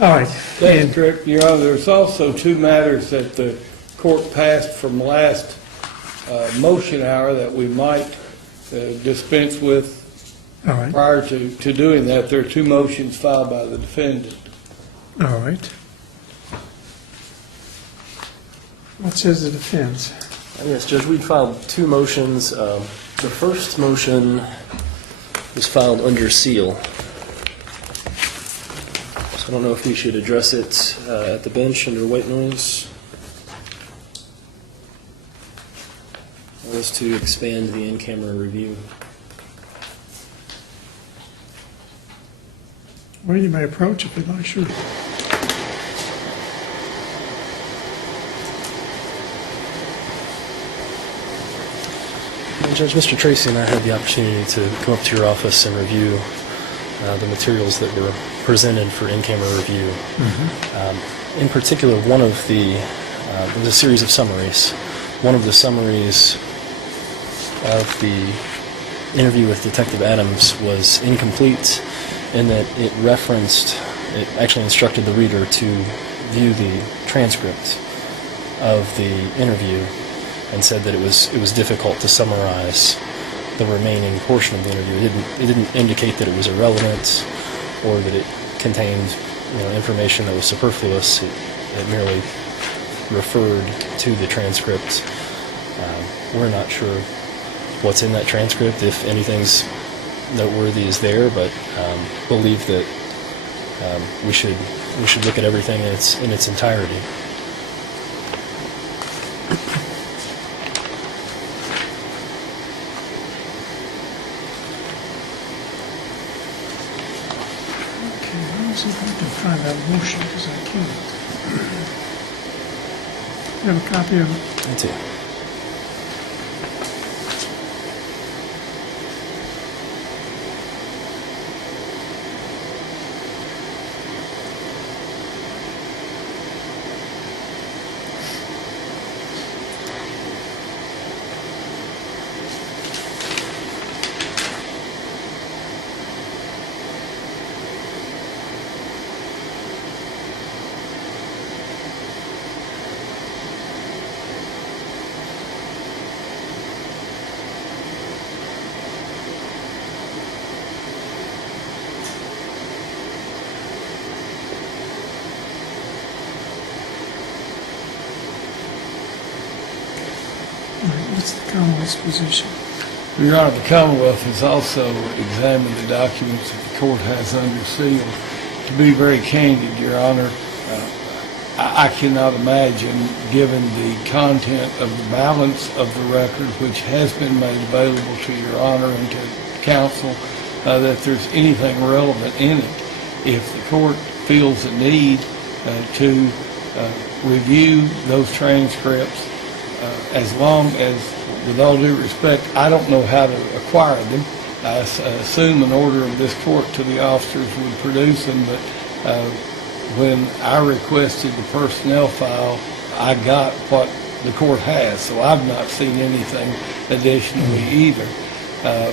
All right. That's correct, Your Honor. There's also two matters that the court passed from last motion hour that we might dispense with All right. prior to doing that. There are two motions filed by the defendant. All right. What says the defense? Yes, Judge, we filed two motions. The first motion was filed under seal. So I don't know if we should address it at the bench under white noise. It was to expand the in-camera review. Well, you may approach if you'd like, sure. Judge, Mr. Tracy and I had the opportunity to come up to your office and review the materials that were presented for in-camera review. In particular, one of the, there was a series of summaries. One of the summaries of the interview with Detective Adams was incomplete in that it actually instructed the reader to view the transcript of the interview and said that it was difficult to summarize the remaining portion of the interview. It didn't indicate that it was irrelevant or that it contained information that was superfluous. It merely referred to the transcript. We're not sure what's in that transcript, if anything's noteworthy is there, but believe that we should look at everything in its entirety. See if I can find that motion, because I can't. You have a copy of it? I do. What's the Commonwealth's position? Your Honor, the Commonwealth has also examined the documents that the court has under seal. To be very candid, Your Honor, I cannot imagine, given the content of the balance of the record, which has been made available to Your Honor and to counsel, that there's anything relevant in it. If the court feels the need to review those transcripts, as long as, with all due respect, I don't know how to acquire them. I assume an order of this court to the officers would produce them, but when I requested the personnel file, I got what the court has, so I've not seen anything additionally either.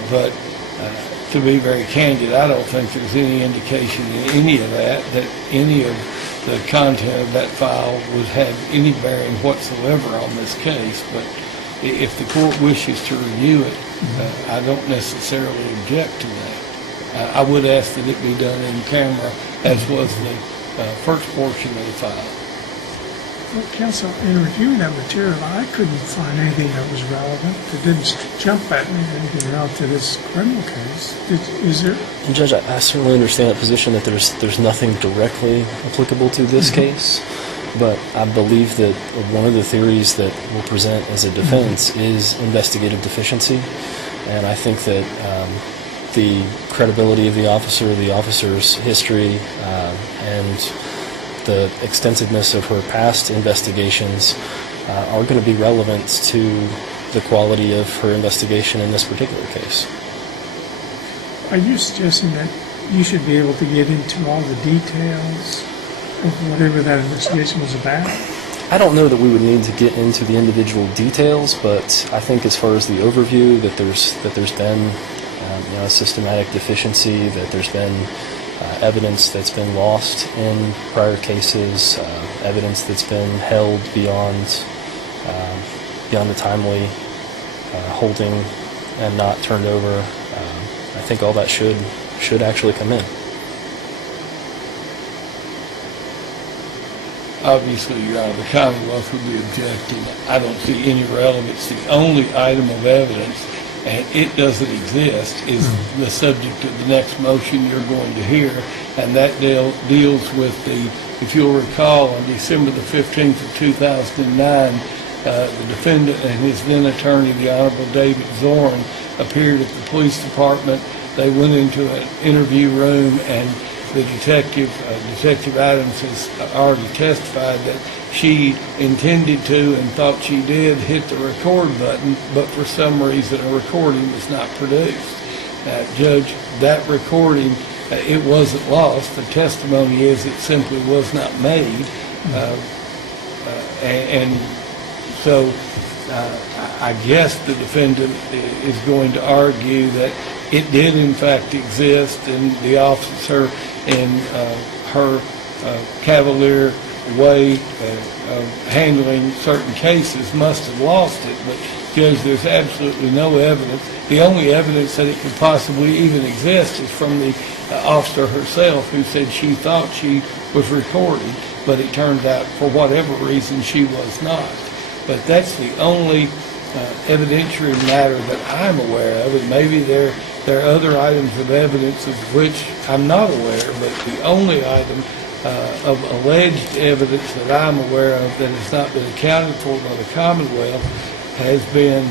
But to be very candid, I don't think there's any indication in any of that any of the content of that file would have any bearing whatsoever on this case. But if the court wishes to review it, I don't necessarily object to that. I would ask that it be done in camera, as was the first portion of the file. Well, counsel, in reviewing that material, I couldn't find anything that was relevant. It didn't jump at me anything relative to this criminal case. Is there? And Judge, I certainly understand that position that there's nothing directly applicable to this case, but I believe that one of the theories that we'll present as a defense is investigative deficiency, and I think that the credibility of the officer's history, and the extensiveness of her past investigations are going to be relevant to the quality of her investigation in this particular case. Are you suggesting that you should be able to get into all the details of whatever that investigation was about? I don't know that we would need to get into the individual details, but I think as far as the overview, that there's been a systematic deficiency, that there's been evidence that's been lost in prior cases, evidence that's been held beyond the timely holding and not turned over. I think all that should actually come in. Obviously, Your Honor, the Commonwealth would be objecting. I don't see any relevance. The only item of evidence, and it doesn't exist, is the subject of the next motion you're going to hear, and that deals with the, if you'll recall, on December the 15th of 2009, the defendant and his then attorney, the Honorable David Zorn, appeared at the police department. They went into an interview room, and the detective, Detective Adams, has already testified that she intended to and thought she did hit the record button, but for some reason a recording was not produced. Judge, that recording, it wasn't lost. The testimony is it simply was not made. And so I guess the defendant is going to argue that it did in fact exist, and the officer in her cavalier way of handling certain cases must have lost it. But Judge, there's absolutely no evidence. The only evidence that it could possibly even exist is from the officer herself, who said she thought she was recording, but it turned out for whatever reason she was not. But that's the only evidentiary matter that I'm aware of, and maybe there are other items of evidence of which I'm not aware, but the only item of alleged evidence that I'm aware of that has not been accounted for by the Commonwealth has been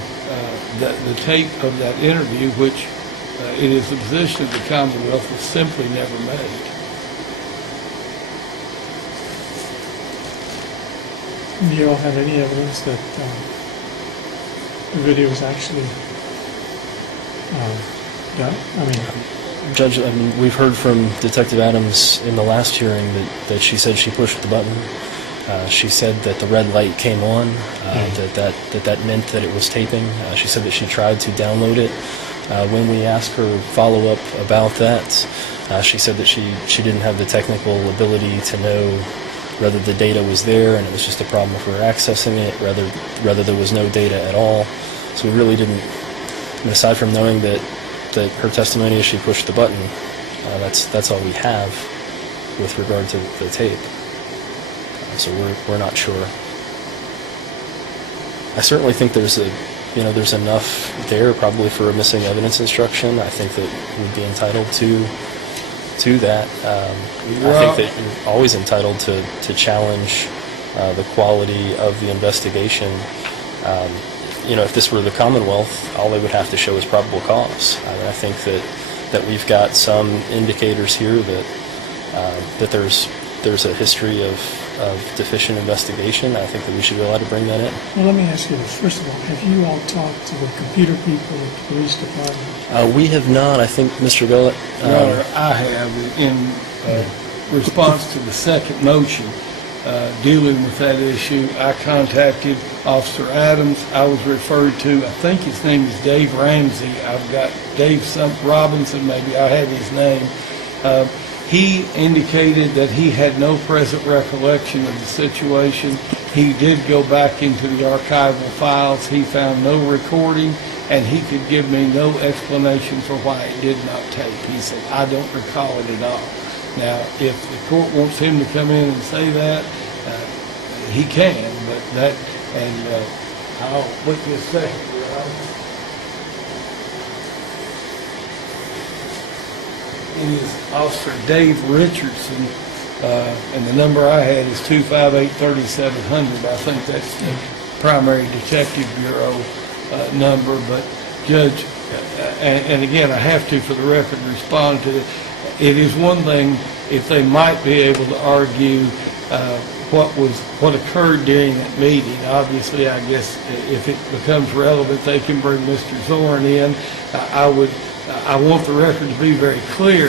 the tape of that interview, which it is the position of the Commonwealth was simply never made. Do you all have any evidence that the video was actually done? I mean, Judge, we've heard from Detective Adams in the last hearing that she said she pushed the button. She said that the red light came on, that meant that it was taping. She said that she tried to download it. When we asked her follow-up about that, she said that she didn't have the technical ability to know whether the data was there and it was just a problem with her accessing it, whether there was no data at all. So we really didn't, aside from knowing that her testimony is she pushed the button, that's all we have with regard to the tape. So we're not sure. I certainly think there's enough there probably for a missing evidence instruction. I think that we'd be entitled to that. I think that you're always entitled to challenge the quality of the investigation. If this were the Commonwealth, all they would have to show is probable cause. I think that we've got some indicators here that there's a history of deficient investigation. I think that we should be allowed to bring that in. Well, let me ask you this. First of all, have you all talked to the computer people at the police department? We have not. I think Mr. Gullett... Your Honor, I have, in response to the second motion dealing with that issue, I contacted Officer Adams. I was referred to, I think his name is Dave Ramsey. I've got Dave Robinson, maybe I have his name. He indicated that he had no present recollection of the situation. He did go back into the archival files. He found no recording, and he could give me no explanation for why it did not tape. He said, I don't recall it at all. Now, if the court wants him to come in and say that, he can, but that, and I'll look this second, Your Honor. It is Officer Dave Richardson, and the number I had is 258-3700. I think that's the primary detective bureau number. But Judge, and again, I have to, for the record, respond to it. It is one thing if they might be able to argue what occurred during that meeting. Obviously, I guess if it becomes relevant, they can bring Mr. Zorn in. I want the record to be very clear.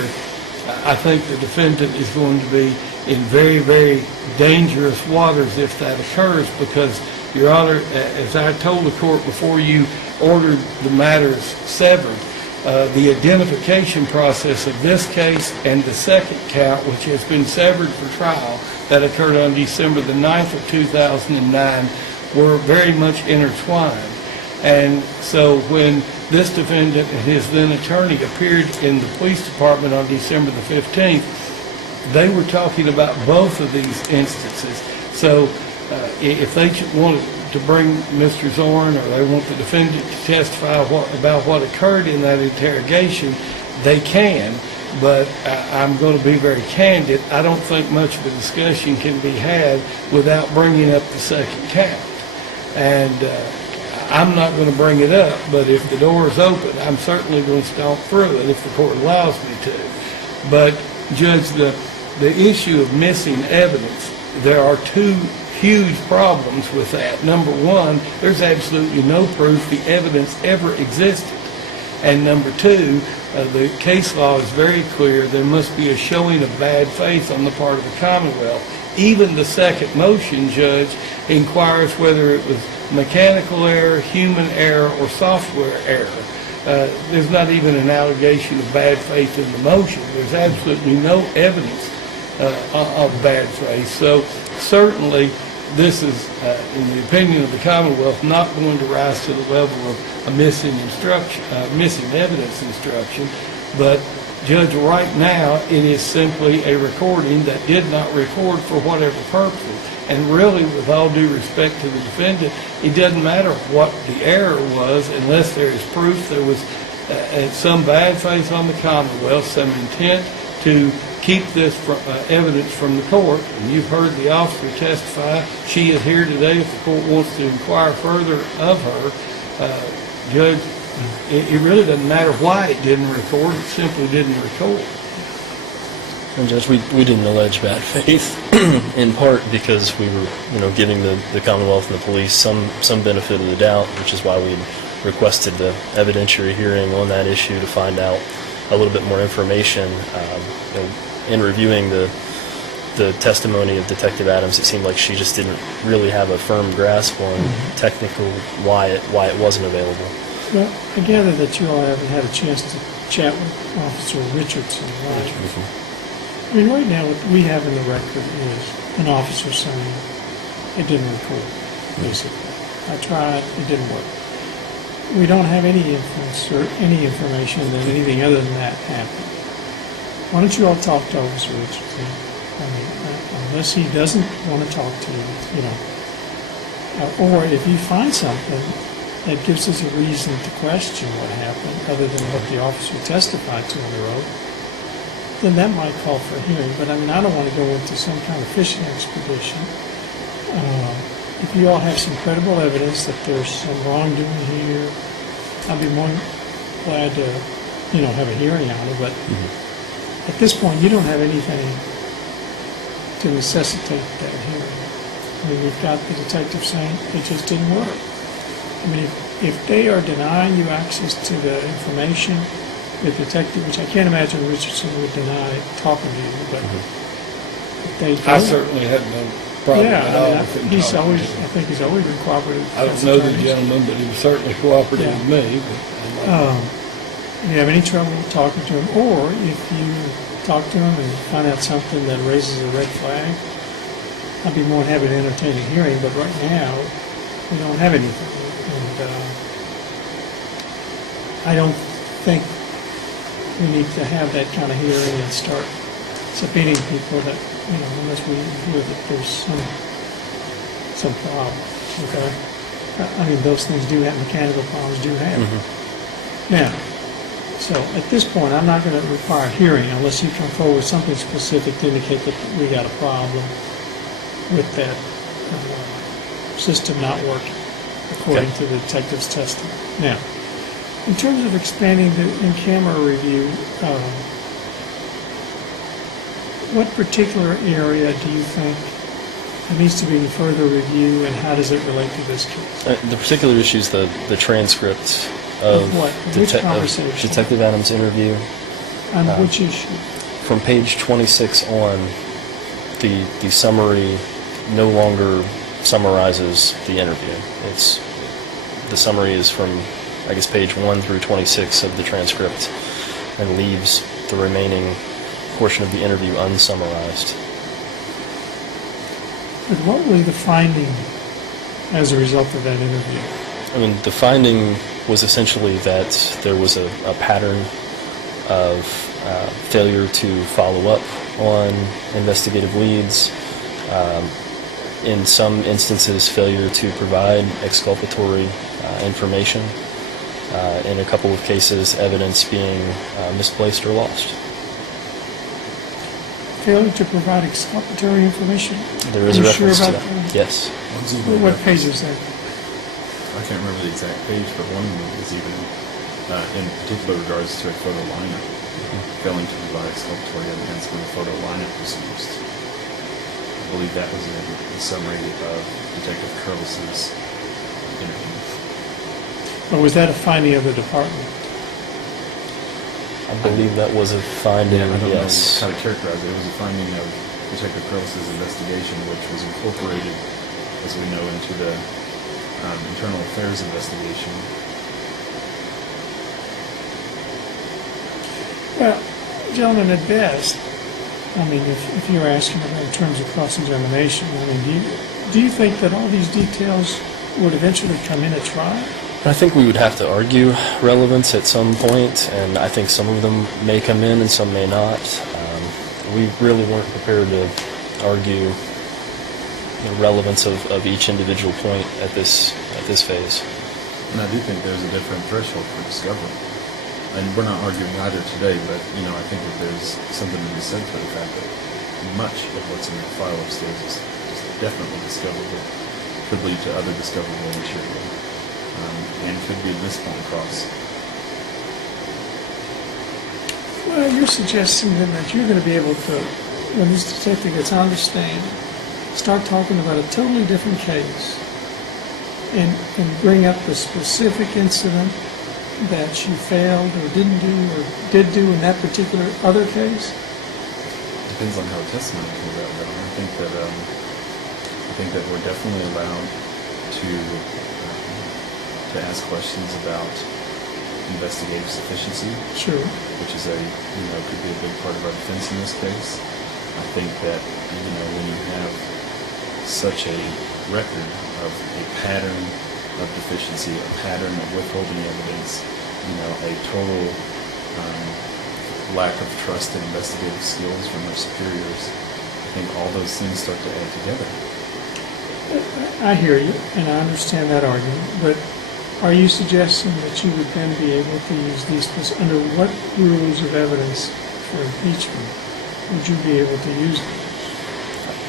I think the defendant is going to be in very, very dangerous waters if that occurs because, Your Honor, as I told the court before you ordered the matters severed, the identification process of this case and the second count, which has been severed for trial, that occurred on December the 9th of 2009, were very much intertwined. And so when this defendant and his then attorney appeared in the police department on December the 15th, they were talking about both of these instances. So if they wanted to bring Mr. Zorn, or they want the defendant to testify about what occurred in that interrogation, they can. But I'm going to be very candid. I don't think much of a discussion can be had without bringing up the second count. And I'm not going to bring it up, but if the door is open, I'm certainly going to stomp through it if the court allows me to. But, Judge, the issue of missing evidence, there are two huge problems with that. Number one, there's absolutely no proof the evidence ever existed. And number two, the case law is very clear. There must be a showing of bad faith on the part of the Commonwealth. Even the second motion, Judge, inquires whether it was mechanical error, human error, or software error. There's not even an allegation of bad faith in the motion. There's absolutely no evidence of bad faith. So certainly this is, in the opinion of the Commonwealth, not going to rise to the level of a missing evidence instruction. But, Judge, right now it is simply a recording that did not record for whatever purpose. And really, with all due respect to the defendant, it doesn't matter what the error was unless there is proof there was some bad faith on the Commonwealth, some intent to keep this evidence from the court. And you've heard the officer testify. She is here today if the court wants to inquire further of her. Judge, it really doesn't matter why it didn't record. It simply didn't record. And Judge, we didn't allege bad faith, in part because we were, giving the Commonwealth and the police some benefit of the doubt, which is why we requested the evidentiary hearing on that issue to find out a little bit more information. In reviewing the testimony of Detective Adams, it seemed like she just didn't really have a firm grasp on technical why it wasn't available. Well, I gather that you all haven't had a chance to chat with Officer Richardson, right? I mean, right now, what we have in the record is an officer saying it didn't record, basically. I tried, it didn't work. We don't have any influence or any information that anything other than that happened. Why don't you all talk to Officer Richardson? I mean, unless he doesn't want to talk to you, or if you find something that gives us a reason to question what happened, other than what the officer testified to on the road, then that might call for a hearing. But I mean, I don't want to go into some kind of fishing expedition. If you all have some credible evidence that there's some wrongdoing here, I'd be more glad to, have a hearing on it. But at this point, you don't have anything to necessitate that hearing. I mean, we've got the detective saying it just didn't work. I mean, if they are denying you access to the information, the detective, which I can't imagine Richardson would deny talking to you, but if they don't, I certainly have no problem at all with him he's talking always, to me. I think he's always been cooperative. I don't know the gentleman, but he was certainly cooperative with me. If you have any trouble talking to him, or if you talk to him and find out something that raises a red flag, I'd be more than happy to entertain a hearing, but right now, we don't have anything. And I don't think we need to have that kind of hearing and start subpoenaing people that, unless we hear that there's some problem, okay? I mean, those things do have, mechanical problems do happen. Now, so at this point, I'm not going to require a hearing unless you come forward with something specific to indicate that we got a problem with that system not working, according to the detective's testimony. Now, in terms of expanding the in-camera review, what particular area do you think needs to be further review, and how does it relate to this case? The particular issue is the transcript of what? Which conversation? of Detective Adams' interview. On which issue? From page 26 on, the summary no longer summarizes the interview. The summary is from I guess, page 1 through 26 of the transcript and leaves the remaining portion of the interview unsummarized. But what was the finding as a result of that interview? I mean, the finding was essentially that there was a pattern of failure to follow up on investigative leads, in some instances failure to provide exculpatory information, in a couple of cases evidence being misplaced or lost. Failure to provide exculpatory information? There is Are a you sure reference to about that. that? Yes. What page is that? I can't remember the exact page, but one of them is even in particular regards to a photo lineup, failing to provide exculpatory evidence when a photo lineup was used. I believe that was in the summary of Detective Curlis's interview. Or was that a finding of the department? I believe that was a finding, I don't yes. know how to characterize it. It was a finding of Detective Curlis's investigation, which was incorporated, as we know, into the internal affairs investigation. Well, gentlemen, at best, I mean, if you're asking about in terms of cross-examination, I mean, do you think that all these details would eventually come in at trial? I think we would have to argue relevance at some point, and I think some of them may come in and some may not. We really weren't prepared to argue the relevance of each individual point at this phase. And I do think there's a different threshold for discovery. And we're not arguing either today, but, I think that there's something to be said for the fact that much of what's in the file upstairs is definitely discoverable, could lead to other discoverable material, and could be missed on cross. Well, you're suggesting then that you're going to be able to, when this detective gets on the stand, start talking about a totally different case and bring up the specific incident that she failed or didn't do or did do in that particular other case? Depends on how the testimony comes out, though. I think that we're definitely allowed to ask questions about investigative sufficiency. Sure. Which is could be a big part of our defense in this case. I think that, when you have such a record of a pattern of deficiency, a pattern of withholding evidence, a total lack of trust in investigative skills from their superiors, I think all those things start to add together. I hear you, and I understand that argument, but are you suggesting that you would then be able to use these, under what rules of evidence for impeachment would you be able to use them?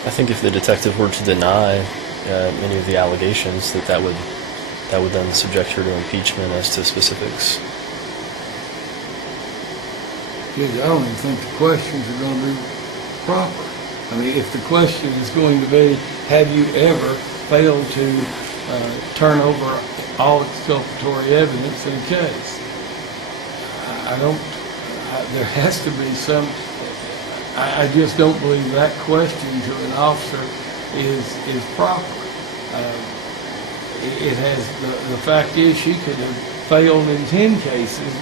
I think if the detective were to deny any of the allegations, that would then subject her to impeachment as to specifics. Judge, I don't even think the questions are going to be proper. I mean, if the question is going to be, have you ever failed to turn over all exculpatory evidence in a case? There has to be some, I just don't believe that question to an officer is proper. It has, the fact is she could have failed in 10 cases.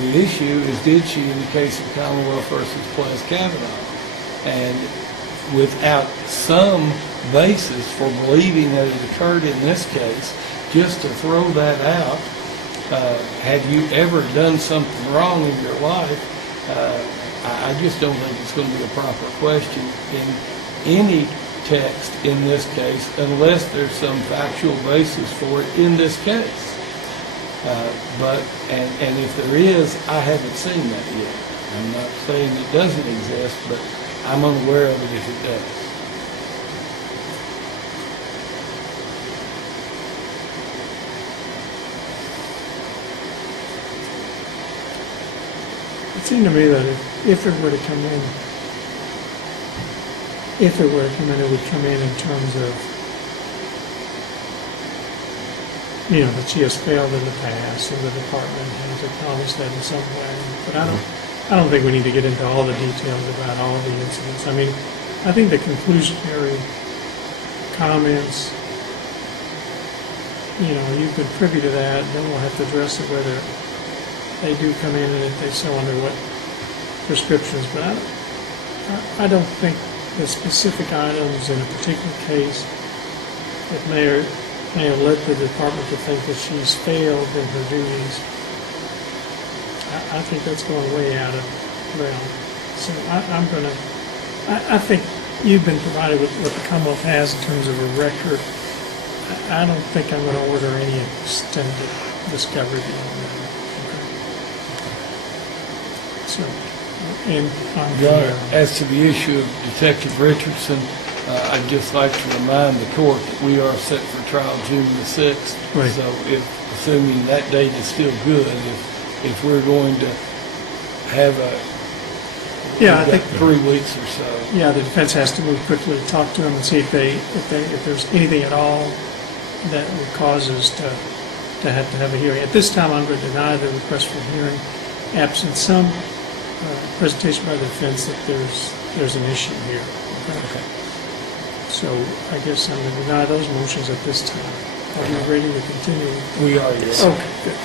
The issue is, did she in the case of Commonwealth versus Pleas Kavanaugh? And without some basis for believing that it occurred in this case, just to throw that out, have you ever done something wrong in your life? I just don't think it's going to be a proper question in any text in this case, unless there's some factual basis for it in this case. And if there is, I haven't seen that yet. I'm not saying it doesn't exist, but I'm unaware of it if it does. It seemed to me that if it were to come in, it would come in terms of, that she has failed in the past and the department has acknowledged that in some way. But I don't think we need to get into all the details about all the incidents. I mean, I think the conclusionary comments you know, you've been privy to that, then we'll have to address it whether they do come in and if they so under what prescriptions. But I don't think the specific items in a particular case that may have led the department to think that she's failed in her duties. I think that's going way out of realm. So I think you've been provided with what the Commonwealth has in terms of a record. I don't think I'm going to order any extended discovery beyond that. Okay. So, and on Your Honor, as to the issue of Detective Richardson, I'd just like to remind the court that we are set for trial June the 6th. Right. So assuming that date is still good, if we're going to have yeah, I we've got think 3 weeks or so. yeah, the defense has to move quickly to talk to them and see if there's anything at all that would cause us to have a hearing. At this time, I'm going to deny the request for hearing, absent some presentation by the defense that there's an issue here. Okay. So I guess I'm going to deny those motions at this time. Are you ready to continue? We are, yes. Okay, good.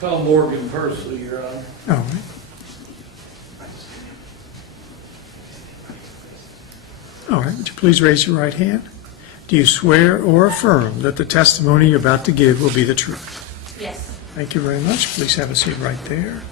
Call Morgan Pursley, Your Honor. All right. All right, would you please raise your right hand? Do you swear or affirm that the testimony you're about to give will be the truth? Yes. Thank you very much. Please have a seat right there.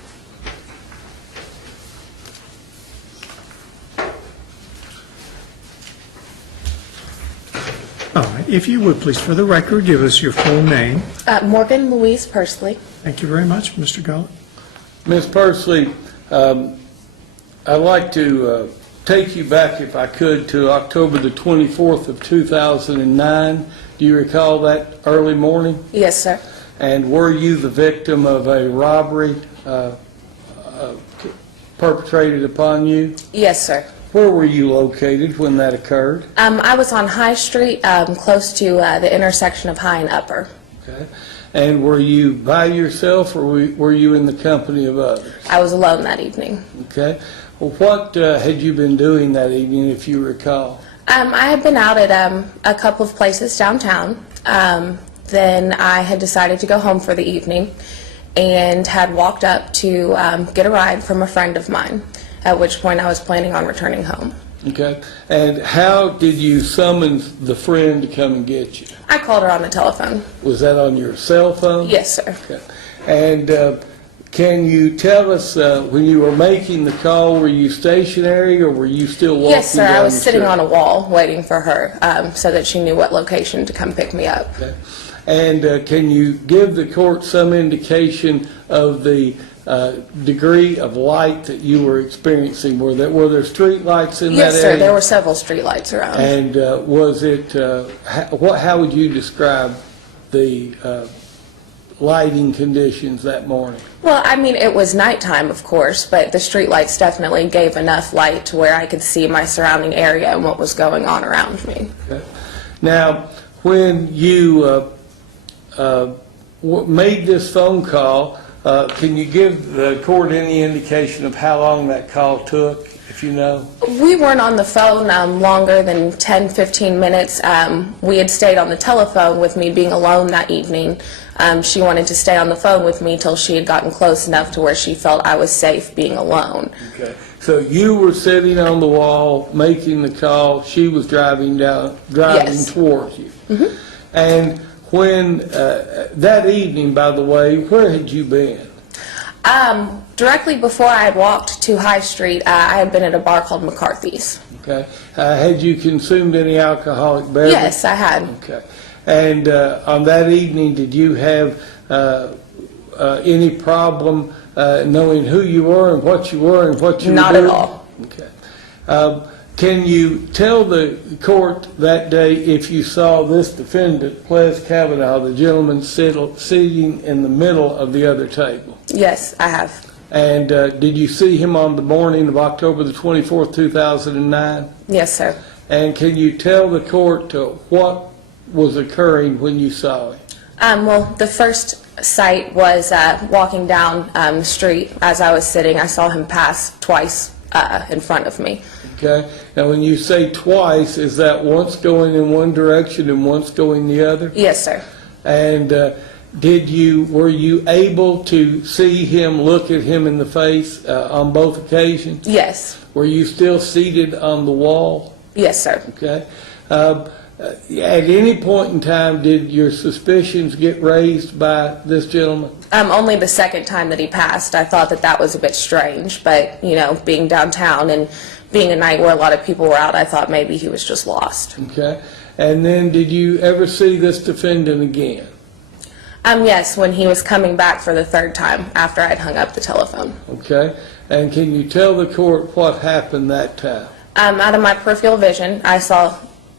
All right, if you would, please, for the record, give us your full name. Morgan Louise Pursley. Thank you very much, Mr. Gullett. Ms. Pursley, I'd like to take you back, if I could, to October the 24th of 2009. Do you recall that early morning? Yes, sir. And were you the victim of a robbery perpetrated upon you? Yes, sir. Where were you located when that occurred? I was on High Street, close to the intersection of High and Upper. Okay. And were you by yourself, or were you in the company of others? I was alone that evening. Okay. Well, what had you been doing that evening, if you recall? I had been out at a couple of places downtown. Then I had decided to go home for the evening and had walked up to get a ride from a friend of mine, at which point I was planning on returning home. Okay. And how did you summon the friend to come and get you? I called her on the telephone. Was that on your cell phone? Yes, sir. Okay. And can you tell us, when you were making the call, were you stationary or were you still walking Yes, sir. down I was the sitting street? on a wall waiting for her so that she knew what location to come pick me up. Okay. And can you give the court some indication of the degree of light that you were experiencing? Were there street lights in Yes, that sir. area? There were several street lights around. And was it, how would you describe the lighting conditions that morning? Well, I mean, it was nighttime, of course, but the street lights definitely gave enough light to where I could see my surrounding area and what was going on around me. Okay. Now, when you made this phone call, can you give the court any indication of how long that call took, if you know? We weren't on the phone longer than 10, 15 minutes. We had stayed on the telephone with me being alone that evening. She wanted to stay on the phone with me till she had gotten close enough to where she felt I was safe being alone. Okay. So you were sitting on the wall making the call. She was driving Yes. towards you. Mm-hmm. And when that evening, by the way, where had you been? Directly before I had walked to High Street, I had been at a bar called McCarthy's. Okay. Had you consumed any alcoholic beverage? Yes, I had. Okay. And on that evening, did you have any problem knowing who you were and what you were and what you were Not doing? at all. Okay. Can you tell the court that day if you saw this defendant, Pleas Kavanaugh, the gentleman sitting in the middle of the other table? Yes, I have. And did you see him on the morning of October the 24th, 2009? Yes, sir. And can you tell the court what was occurring when you saw him? Well, the first sight was walking down the street. As I was sitting, I saw him pass twice in front of me. Okay. Now, when you say twice, is that once going in one direction and once going the other? Yes, sir. And were you able to see him, look at him in the face on both occasions? Yes. Were you still seated on the wall? Yes, sir. Okay. At any point in time, did your suspicions get raised by this gentleman? Only the second time that he passed, I thought that was a bit strange. But, you know, being downtown and being a night where a lot of people were out, I thought maybe he was just lost. Okay. And then did you ever see this defendant again? Yes, when he was coming back for the third time after I'd hung up the telephone. Okay. And can you tell the court what happened that time? Out of my peripheral vision, I saw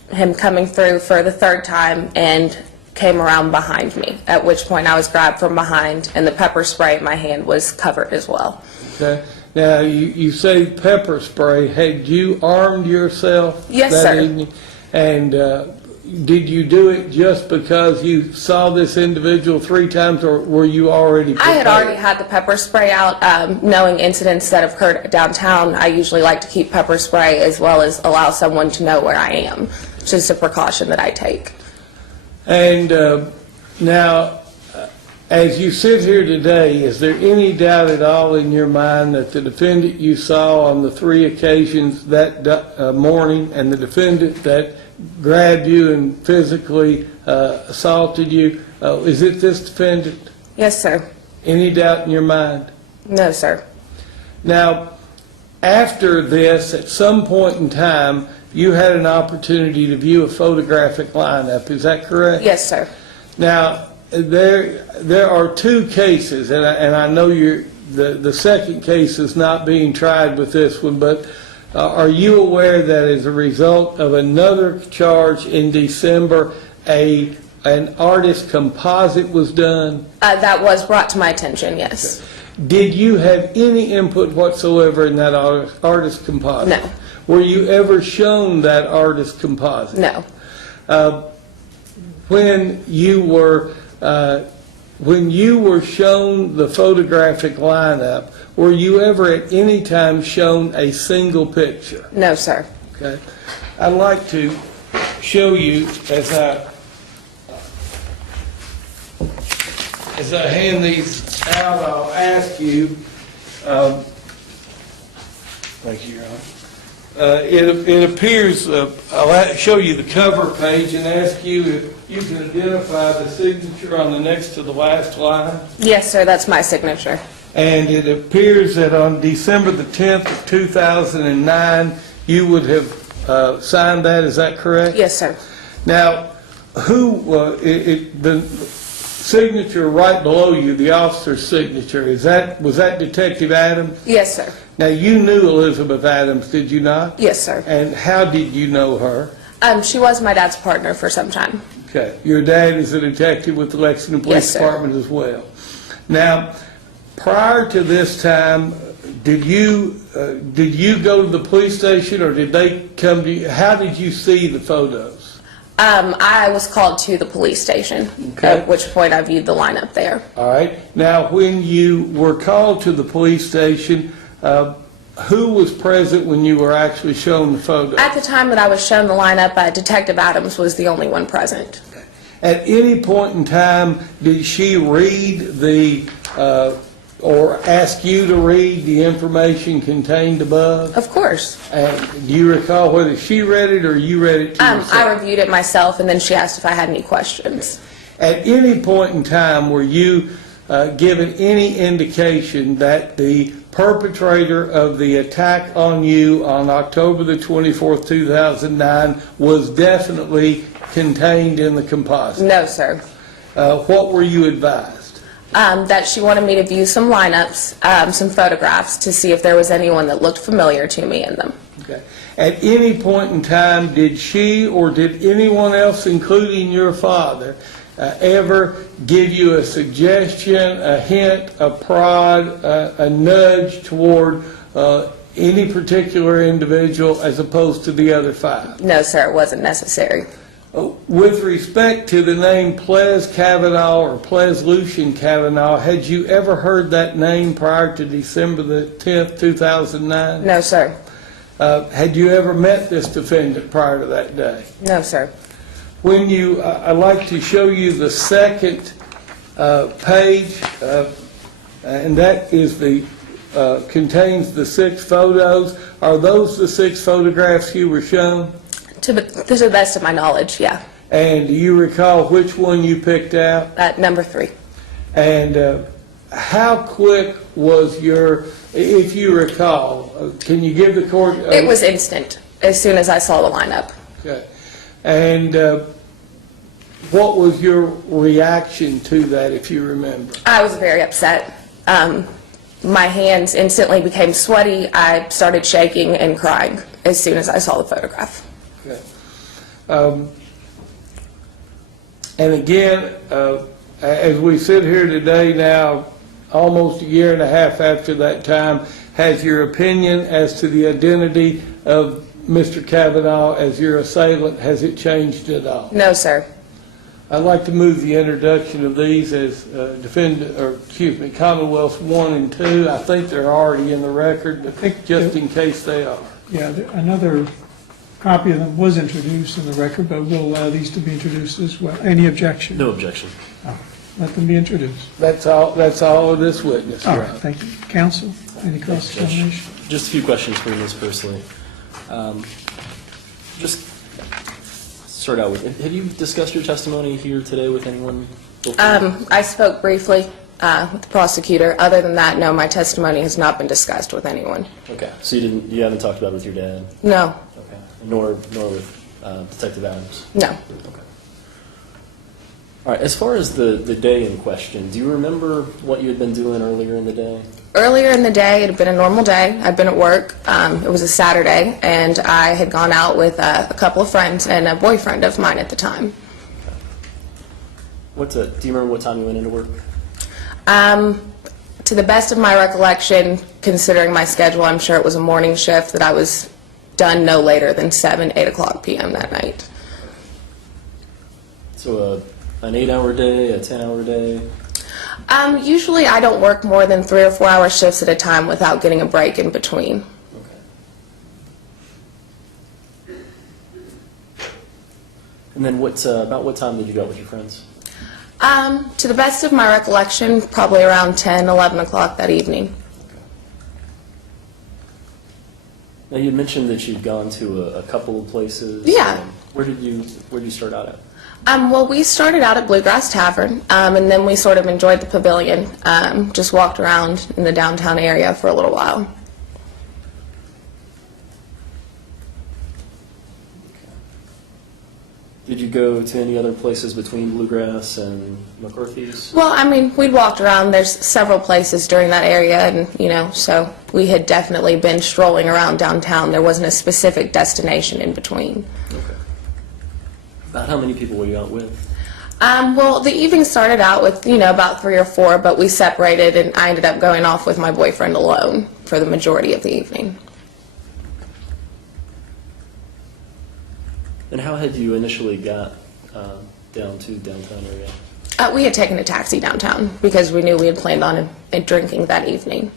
him coming through for the third time and came around behind me, at which point I was grabbed from behind and the pepper spray in my hand was covered as well. Okay. Now, you say pepper spray. Had you armed yourself Yes, that sir. evening? And did you do it just because you saw this individual 3 times, or were you already prepared? I had already had the pepper spray out. Knowing incidents that have occurred downtown, I usually like to keep pepper spray as well as allow someone to know where I am. It's just a precaution that I take. And now, as you sit here today, is there any doubt at all in your mind that the defendant you saw on the 3 occasions that morning and the defendant that grabbed you and physically assaulted you, is it this defendant? Yes, sir. Any doubt in your mind? No, sir. Now, after this, at some point in time, you had an opportunity to view a photographic lineup. Is that correct? Yes, sir. Now, there are 2 cases, and I know the second case is not being tried with this one, but are you aware that as a result of another charge in December, an artist composite was done? That was brought to my attention, yes. Did you have any input whatsoever in that artist composite? No. Were you ever shown that artist composite? No. When you were shown the photographic lineup, were you ever at any time shown a single picture? No, sir. Okay. I'd like to show you as I hand these out. I'll ask you. Thank you, Your Honor. It appears, I'll show you the cover page and ask you if you can identify the signature on the next to the last line. Yes, sir, that's my signature. And it appears that on December the 10th of 2009, you would have signed that, is that correct? Yes, sir. Now, the signature right below you, the officer's signature, was that Detective Adams? Yes, sir. Now, you knew Elizabeth Adams, did you not? Yes, sir. And how did you know her? She was my dad's partner for some time. Okay. Your dad is a detective with the Lexington Police Yes, sir. Department as well. Now, prior to this time, did you go to the police station, or did they come to you? How did you see the photos? I was called to the police station, Okay. at which point I viewed the lineup there. All right. Now, when you were called to the police station, who was present when you were actually shown the photo? At the time that I was shown the lineup, Detective Adams was the only one present. At any point in time, did she read or ask you to read the information contained above? Of course. And do you recall whether she read it or you read it to yourself? I reviewed it myself, and then she asked if I had any questions. At any point in time, were you given any indication that the perpetrator of the attack on you on October the 24th, 2009 was definitely contained in the composite? No, sir. What were you advised? That she wanted me to view some lineups, some photographs, to see if there was anyone that looked familiar to me in them. Okay. At any point in time, did she or did anyone else, including your father, ever give you a suggestion, a hint, a prod, a nudge toward any particular individual as opposed to the other 5? No, sir, it wasn't necessary. With respect to the name Pleas Kavanaugh or Pleas Lucian Kavanaugh, had you ever heard that name prior to December the 10th, 2009? No, sir. Had you ever met this defendant prior to that day? No, sir. When you, I'd like to show you the second page, and that is the, contains the 6 photos. Are those the 6 photographs you were shown? To the best of my knowledge, yeah. And do you recall which one you picked out? Number 3. And how quick was your, if you recall, can you give the court? It was instant, as soon as I saw the lineup. Okay. And what was your reaction to that, if you remember? I was very upset. My hands instantly became sweaty. I started shaking and crying as soon as I saw the photograph. Okay. And again, as we sit here today now, almost a year and a half after that time, has your opinion as to the identity of Mr. Kavanaugh as your assailant, has it changed at all? No, sir. I'd like to move the introduction of these as Commonwealths 1 and 2. I think they're already in the record, but just in case they are. Yeah, another copy of them was introduced in the record, but we'll allow these to be introduced as well. Any objection? No objection. Let them be introduced. That's all of this witness. All Your right, Honor. thank you. Counsel, any cross-examination? Just a few questions for you, Ms. Personally. Just start out with, have you discussed your testimony here today with anyone before? I spoke briefly with the prosecutor. Other than that, no, my testimony has not been discussed with anyone. Okay, so you haven't talked about it with your dad? No, Okay, nor with Detective Adams? no. Okay. All right, as far as the day in question, do you remember what you had been doing earlier in the day? Earlier in the day, it had been a normal day. I'd been at work. It was a Saturday, and I had gone out with a couple of friends and a boyfriend of mine at the time. Do you remember what time you went into work? To the best of my recollection, considering my schedule, I'm sure it was a morning shift, that I was done no later than 7, 8 o'clock p.m. that night. So an 8-hour day, a 10-hour day? Usually I don't work more than 3 or 4 hour shifts at a time without getting a break in between. Okay. And then about what time did you go out with your friends? To the best of my recollection, probably around 10, 11 o'clock that evening. Now, you mentioned that you'd gone to a couple of places. Yeah. Where did you start out at? Well, we started out at Bluegrass Tavern, and then we sort of enjoyed the pavilion, just walked around in the downtown area for a little while. Did you go to any other places between Bluegrass and McCarthy's? Well, I mean, we'd walked around. There's several places during that area, and, so we had definitely been strolling around downtown. There wasn't a specific destination in between. Okay. About how many people were you out with? Well, the evening started out with, about 3 or 4, but we separated, and I ended up going off with my boyfriend alone for the majority of the evening. And how had you initially got down to downtown area? We had taken a taxi downtown because we knew we had planned on drinking that evening.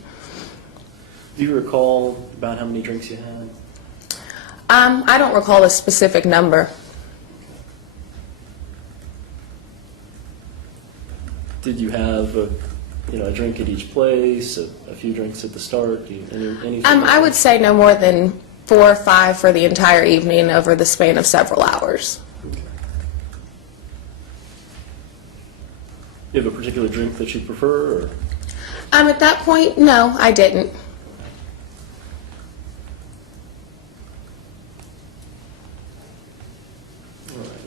Do you recall about how many drinks you had? I don't recall a specific number. Did you have a drink at each place, a few drinks at the start? Anything? I would say no more than 4 or 5 for the entire evening over the span of several hours. Okay. You have a particular drink that you prefer, or? At that point, no, I didn't.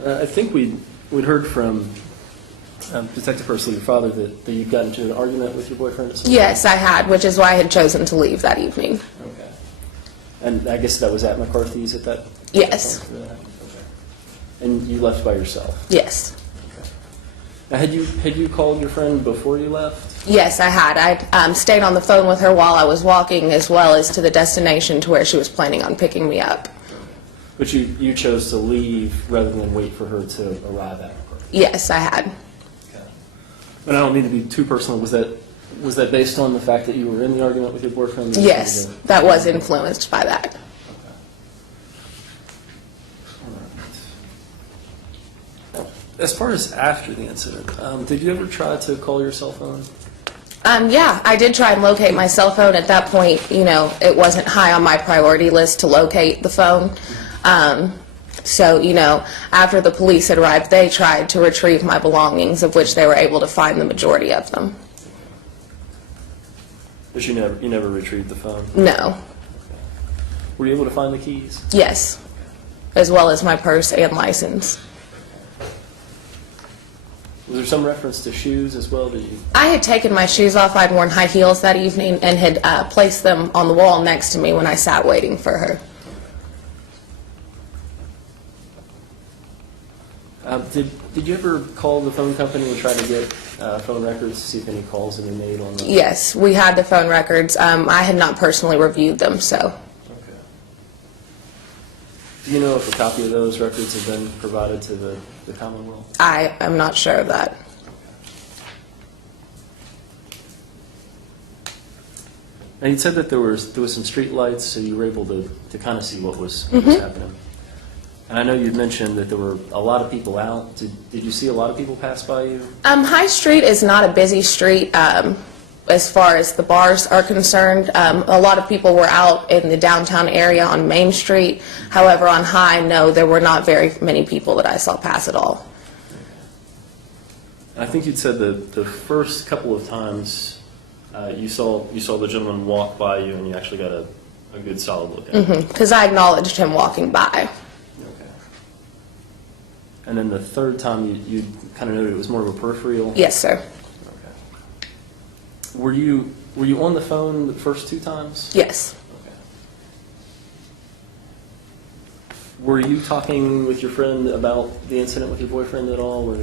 I think we'd heard from Detective Pursley, your father, that you'd gotten into an argument with your boyfriend or something? Yes, I had, which is why I had chosen to leave that evening. Okay. And I guess that was at McCarthy's at that? Yes. Okay. And you left by yourself? Yes. Okay. Now, had you called your friend before you left? Yes, I had. I stayed on the phone with her while I was walking, as well as to the destination to where she was planning on picking me up. But you chose to leave rather than wait for her to arrive at her. Yes, I had. Okay. But I don't mean to be too personal. Was that based on the fact that you were in the argument with your boyfriend? Yes, that was influenced by that. As far as after the incident, did you ever try to call your cell phone? Yeah, I did try and locate my cell phone. At that point, it wasn't high on my priority list to locate the phone. So, after the police had arrived, they tried to retrieve my belongings, of which they were able to find the majority of them. But you never retrieved the phone? No. Were you able to find the keys? Yes, as well as my purse and license. Was there some reference to shoes as well? I had taken my shoes off. I'd worn high heels that evening and had placed them on the wall next to me when I sat waiting for her. Did you ever call the phone company and try to get phone records to see if any calls had been made on them? Yes, we had the phone records. I had not personally reviewed them, so. Okay. Do you know if a copy of those records have been provided to the Commonwealth? I am not sure of that. Now, you said that there was some street lights, so you were able to kind of see what was happening. And I know you mentioned that there were a lot of people out. Did you see a lot of people pass by you? High Street is not a busy street as far as the bars are concerned. A lot of people were out in the downtown area on Main Street. However, on High, no, there were not very many people that I saw pass at all. I think you'd said that the first couple of times you saw the gentleman walk by you, and you actually got a good solid look at him. Because I acknowledged him walking by. Okay. And then the third time you kind of noted it was more of a peripheral? Yes, sir. Okay. Were you on the phone the first two times? Yes. Okay. Were you talking with your friend about the incident with your boyfriend at all?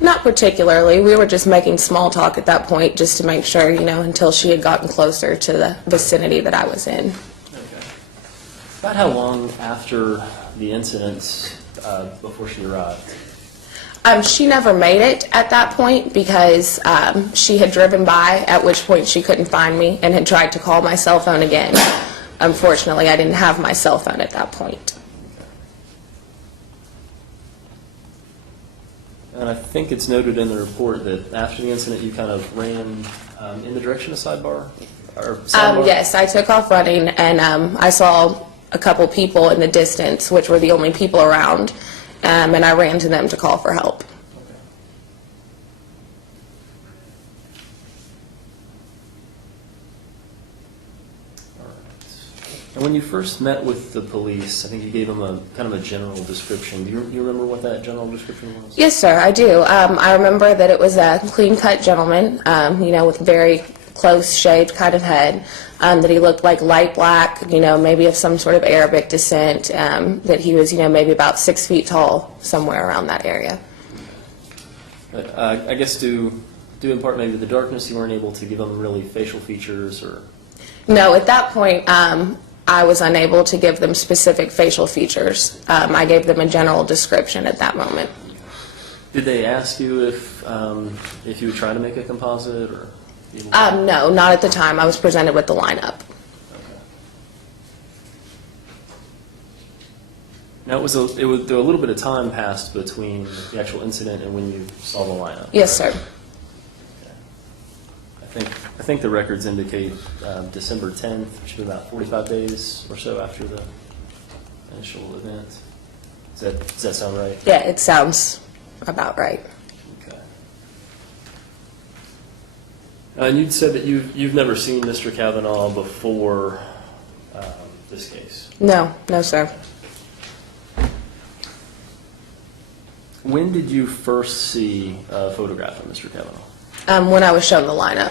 Not particularly. We were just making small talk at that point just to make sure, until she had gotten closer to the vicinity that I was in. Okay. About how long after the incident before she arrived? She never made it at that point because she had driven by, at which point she couldn't find me and had tried to call my cell phone again. Unfortunately, I didn't have my cell phone at that point. And I think it's noted in the report that after the incident you kind of ran in the direction of Sidebar? Or Sidebar? Yes, I took off running and I saw a couple people in the distance, which were the only people around, and I ran to them to call for help. And when you first met with the police, I think you gave them a kind of a general description. Do you remember what that general description was? Yes, sir, I do. I remember that it was a clean-cut gentleman, with very close-shaved kind of head, that he looked like light black, maybe of some sort of Arabic descent, that he was, maybe about 6 feet tall, somewhere around that area. I guess due in part maybe to the darkness, you weren't able to give them really facial features or... No, at that point, I was unable to give them specific facial features. I gave them a general description at that moment. Did they ask you if you would try to make a composite or? No, not at the time. I was presented with the lineup. Okay. Now there was a little bit of time passed between the actual incident and when you saw the lineup. Yes, sir. I think the records indicate December 10th, which is about 45 days or so after the initial event. Does that sound right? Yeah, it sounds about right. Okay. And you'd said that you've never seen Mr. Kavanaugh before this case. No, sir. When did you first see a photograph of Mr. Kavanaugh? When I was shown the lineup.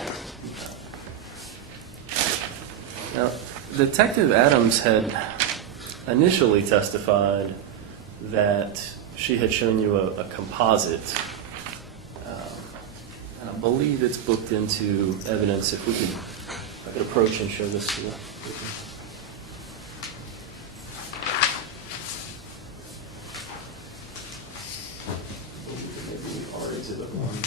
Now, Detective Adams had initially testified that she had shown you a composite believe it's booked into evidence. If I could approach and show this to you. Maybe our exhibit 1.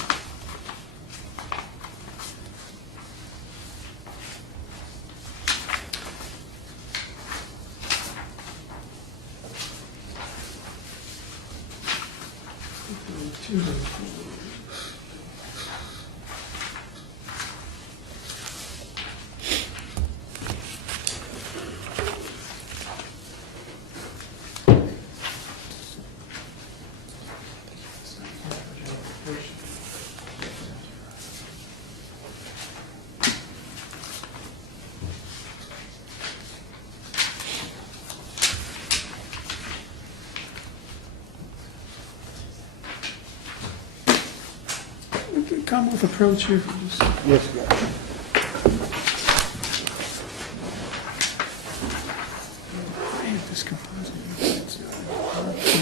Come with approach here. Yes, sir. I have this composite.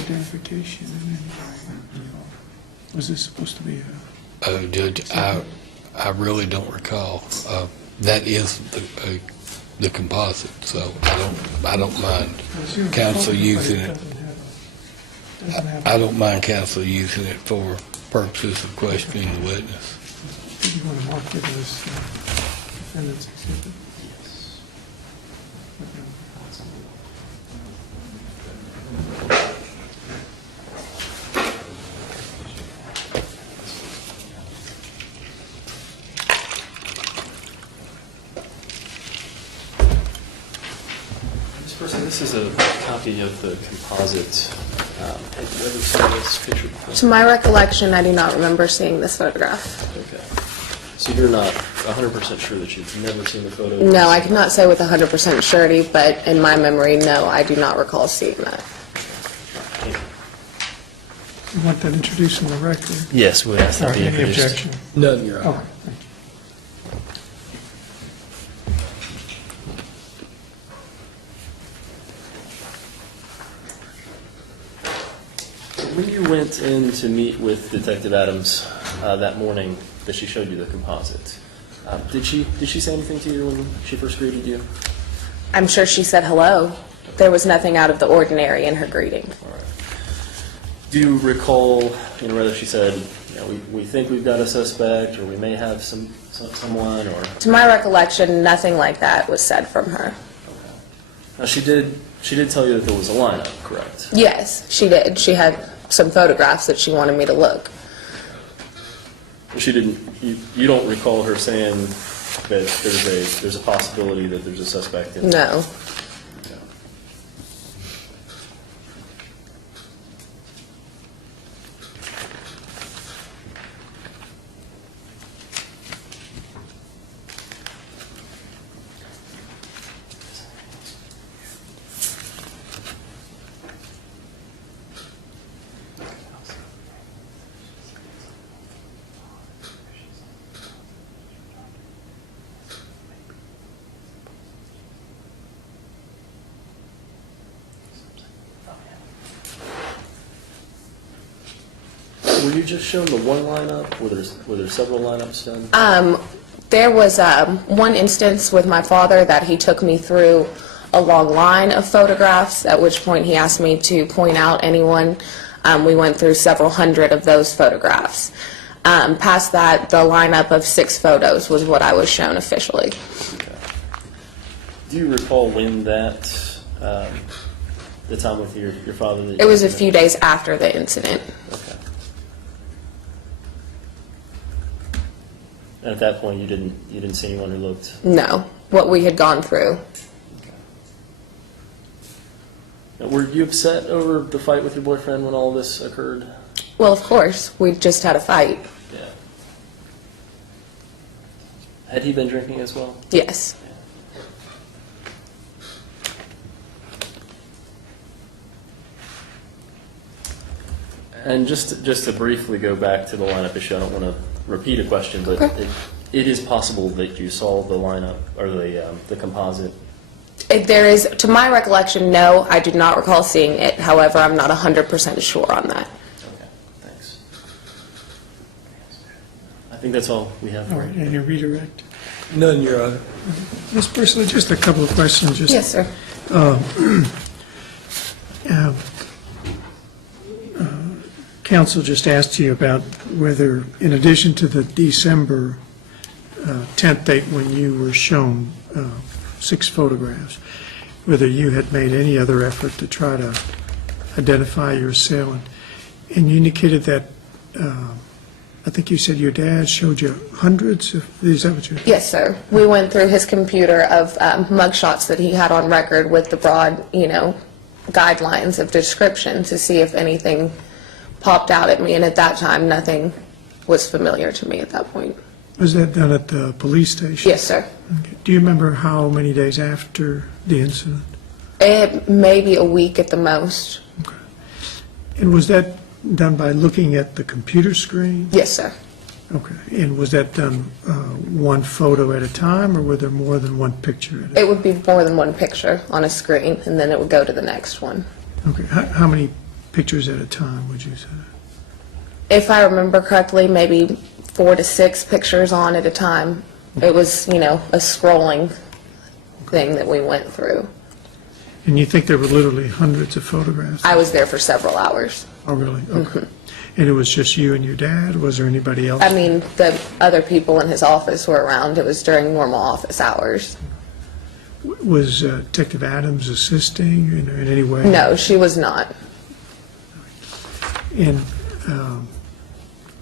Identification. Was this supposed to be a... Judge, I really don't recall. That is the composite, so I don't mind counsel using it. I don't mind counsel using it for purposes of questioning the witness. Did you want to mark it as defendant's exhibit? This is a copy of the composite. Have you ever seen this picture before? To my recollection, I do not remember seeing this photograph. Okay. So you're not 100% sure that you've never seen the photo? No, I cannot say with 100% surety, but in my memory, no, I do not recall seeing that. Thank you. You want that introduced in the record? Yes, we ask Or that be any introduced. objection? None, Your Honor. Okay, thank you. When you went in to meet with Detective Adams that morning that she showed you the composite, did she say anything to you when she first greeted you? I'm sure she said hello. There was nothing out of the ordinary in her greeting. All right. Do you recall, whether she said, we think we've got a suspect, or we may have someone, or? To my recollection, nothing like that was said from her. Now she did tell you that there was a lineup, correct? Yes, she did. She had some photographs that she wanted me to look. She didn't. You don't recall her saying that there's a possibility that there's a suspect in? No. Were you just shown the one lineup? Were there several lineups done? There was one instance with my father that he took me through a long line of photographs, at which point he asked me to point out anyone. We went through several hundred of those photographs. Past that, the lineup of 6 photos was what I was shown officially. Okay. Do you recall when that, the time with your father? That It was a few days after the incident. Okay. And at that point, you didn't see anyone who looked? No, what we had gone through. Now, were you upset over the fight with your boyfriend when all this occurred? Well, of course, we just had a fight. Yeah. Had he been drinking as well? Yes. And just to briefly go back to the lineup issue, I don't want to repeat a question, but Okay. it is possible that you saw the lineup or the composite. There is, to my recollection, no, I do not recall seeing it. However, I'm not 100% sure on that. Okay, thanks. I think that's all we have. All right, and your redirect? None, Your Honor. Ms. Persily, just a couple of questions. Just, Yes, sir. Counsel just asked you about whether, in addition to the December 10th date when you were shown 6 photographs, whether you had made any other effort to try to identify your assailant. And you indicated that, I think you said your dad showed you hundreds of, is that what you? Yes, sir. We went through his computer of mugshots that he had on record with the broad, guidelines of description to see if anything popped out at me, and at that time, nothing was familiar to me at that point. Was that done at the police station? Yes, sir. Okay. Do you remember how many days after the incident? It may be a week at the most. Okay. And was that done by looking at the computer screen? Yes, sir. Okay. And was that done one photo at a time, or were there more than one picture at a It would be more than one picture on a screen, and then it would go to the next one. Okay. How many pictures at a time, would you say? If I remember correctly, maybe 4 to 6 pictures on at a time. It was, a scrolling thing that we went through. And you think there were literally hundreds of photographs? I was there for several hours. Oh, really? Okay. And it was just you and your dad? Was there anybody else? I mean, the other people in his office were around. It was during normal office hours. Was Detective Adams assisting in any way? No, she was not. And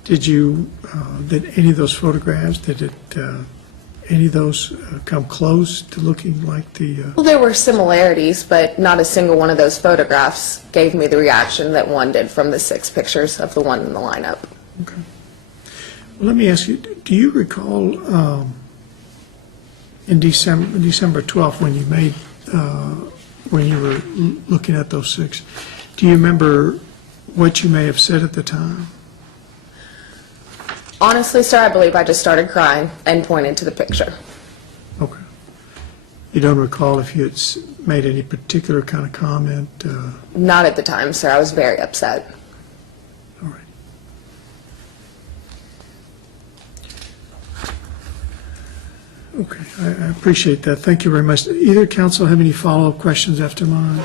did any of those photographs, any of those come close to looking like the, Well, there were similarities, but not a single one of those photographs gave me the reaction that one did from the 6 pictures of the one in the lineup. okay. Well, let me ask you, do you recall in December 12th when you were looking at those 6, do you remember what you may have said at the time? Honestly, sir, I believe I just started crying and pointed to the picture. Okay. You don't recall if you had made any particular kind of comment? Not at the time, sir. I was very upset. All right. Okay, I appreciate that. Thank you very much. Either counsel have any follow-up questions after mine?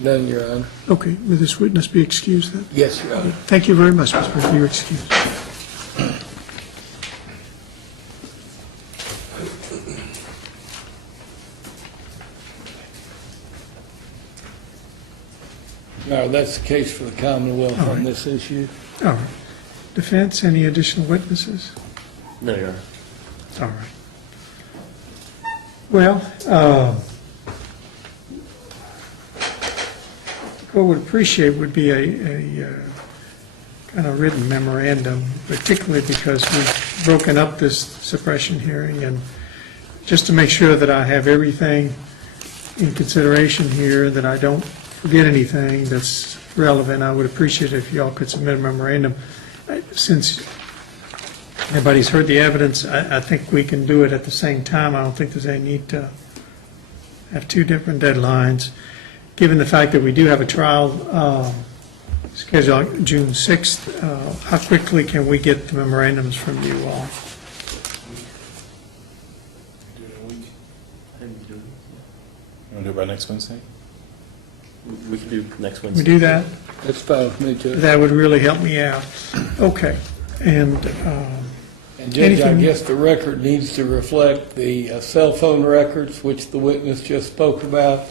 None, Your Honor. Okay, will this witness be excused then? Yes, Your Honor. Thank you very much, Ms. Murphy. You're excused. No, that's the case for the Commonwealth All on right. this issue. All right. Defense, any additional witnesses? No, Your Honor. All right. Well, what we'd appreciate would be a kind of written memorandum, particularly because we've broken up this suppression hearing, and just to make sure that I have everything in consideration here, that I don't forget anything that's relevant, I would appreciate it if you all could submit a memorandum. Since everybody's heard the evidence, I think we can do it at the same time. I don't think there's any need to have 2 different deadlines. Given the fact that we do have a trial scheduled on June 6th, how quickly can we get the memorandums from you all? Want to do it by next Wednesday? We can do next Wednesday. We do that? That's fine with me, Judge. That would really help me out. Okay. And And Judge, I anything- guess the record needs to reflect the cell phone records, which the witness just spoke about.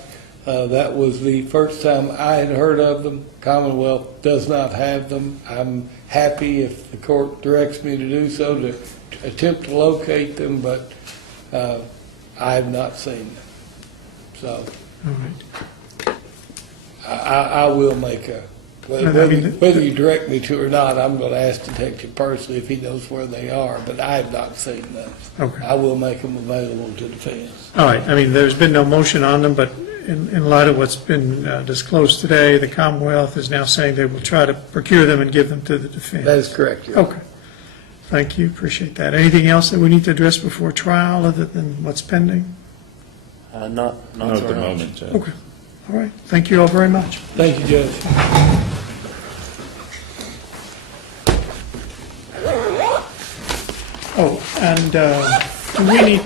That was the first time I had heard of them. Commonwealth does not have them. I'm happy if the court directs me to do so, to attempt to locate them, but I have not seen them. So all right. I will make a, whether you direct me to or not, I'm going to ask Detective Percy if he knows where they are, but I have not seen them. Okay. I will make them available to defense. All right, I mean, there's been no motion on them, but in light of what's been disclosed today, the Commonwealth is now saying they will try to procure them and give them to the defense. That is correct, Your Honor. Okay. Thank you, appreciate that. Anything else that we need to address before trial other than what's pending? Not Not at the moment, Judge. Okay, all right. Thank you all very much. Thank you, Judge. Oh, and do we need